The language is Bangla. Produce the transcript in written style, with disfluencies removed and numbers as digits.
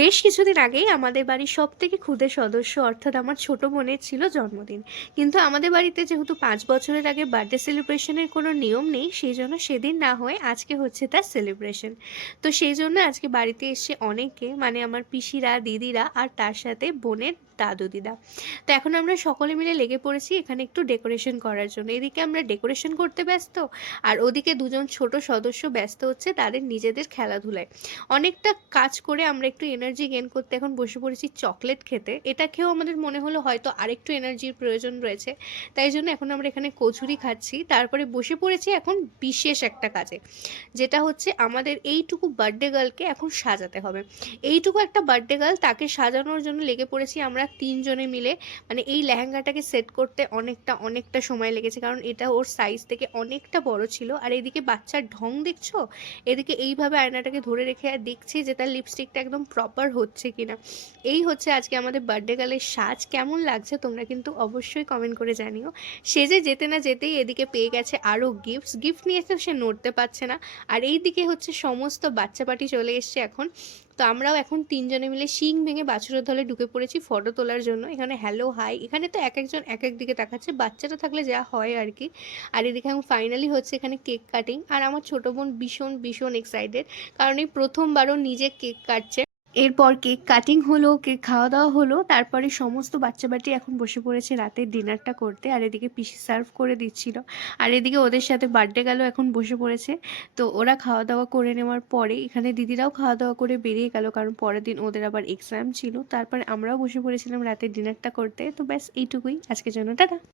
বেশ কিছুদিন আগেই আমাদের বাড়ির সবথেকে ক্ষুদে সদস্য অর্থাৎ আমার ছোট বোনের ছিল জন্মদিন। কিন্তু আমাদের বাড়িতে যেহেতু 5 বছরের আগে বার্থডে সেলিব্রেশনের কোনো নিয়ম নেই, সেই জন্য সেদিন না হয়ে আজকে হচ্ছে তার সেলিব্রেশন। তো সেই জন্য আজকে বাড়িতে এসে অনেকে, মানে আমার পিসিরা, দিদিরা আর তার সাথে বোনের দাদু দিদা। তো এখন আমরা সকলে মিলে লেগে পড়েছি এখানে একটু ডেকোরেশন করার জন্য। এদিকে আমরা ডেকোরেশন করতে ব্যস্ত, আর ওদিকে দুজন ছোট সদস্য ব্যস্ত হচ্ছে তাদের নিজেদের খেলাধুলায়। অনেকটা কাজ করে আমরা একটু এনার্জি গেইন করতে এখন বসে পড়েছি চকলেট খেতে। এটা খেয়েও আমাদের মনে হলো হয়তো আরেকটু এনার্জির প্রয়োজন রয়েছে, তাই জন্য এখন আমরা এখানে কচুরি খাচ্ছি। তারপরে বসে পড়েছি এখন বিশেষ একটা কাজে, যেটা হচ্ছে আমাদের এইটুকু বার্থডে গার্লকে এখন সাজাতে হবে। এইটুকু একটা বার্থডে গার্ল, তাকে সাজানোর জন্য লেগে পড়েছি আমরা তিনজনে মিলে। মানে এই লেহেঙ্গাটাকে সেট করতে অনেকটা অনেকটা সময় লেগেছে, কারণ এটা ওর সাইজ থেকে অনেকটা বড় ছিল। আর এদিকে বাচ্চার ঢং দেখছো, এদিকে এইভাবে আয়নাটাকে ধরে রেখে আর দেখছি যে তার লিপস্টিকটা একদম প্রপার হচ্ছে কিনা। এই হচ্ছে আজকে আমাদের বার্থডে গার্লের সাজ। কেমন লাগছে তোমরা কিন্তু অবশ্যই কমেন্ট করে জানিও। সেজে যেতে না যেতেই এদিকে পেয়ে গেছে আরও গিফট নিয়ে তো সে নড়তে পারছে না। আর এই দিকে হচ্ছে সমস্ত বাচ্চা পার্টি চলে এসছে এখন। তো আমরাও এখন তিনজনে মিলে শিং ভেঙে বাছুরের দলে ঢুকে পড়েছি ফটো তোলার জন্য। এখানে হ্যালো হাই, এখানে তো এক একজন এক এক দিকে তাকাচ্ছে, বাচ্চাটা থাকলে যা হয় আর কি। আর এদিকে এখন ফাইনালি হচ্ছে এখানে কেক কাটিং, আর আমার ছোটো বোন ভীষণ ভীষণ এক্সাইটেড, কারণ এই প্রথমবারও নিজে কেক কাটছে। এরপর কেক কাটিং হলো, কেক খাওয়া দাওয়া হলো, তারপরে সমস্ত বাচ্চা বাটি এখন বসে পড়েছে রাতের ডিনারটা করতে। আর এদিকে পিসি সার্ভ করে দিচ্ছিল, আর এদিকে ওদের সাথে বার্থডে গেল এখন বসে পড়েছে। তো ওরা খাওয়া দাওয়া করে নেওয়ার পরে এখানে দিদিরাও খাওয়া দাওয়া করে বেরিয়ে গেল, কারণ পরের দিন ওদের আবার এক্সাম ছিল। তারপরে আমরাও বসে পড়েছিলাম রাতের ডিনারটা করতে। তো ব্যাস এইটুকুই আজকের জন্য, টাটা।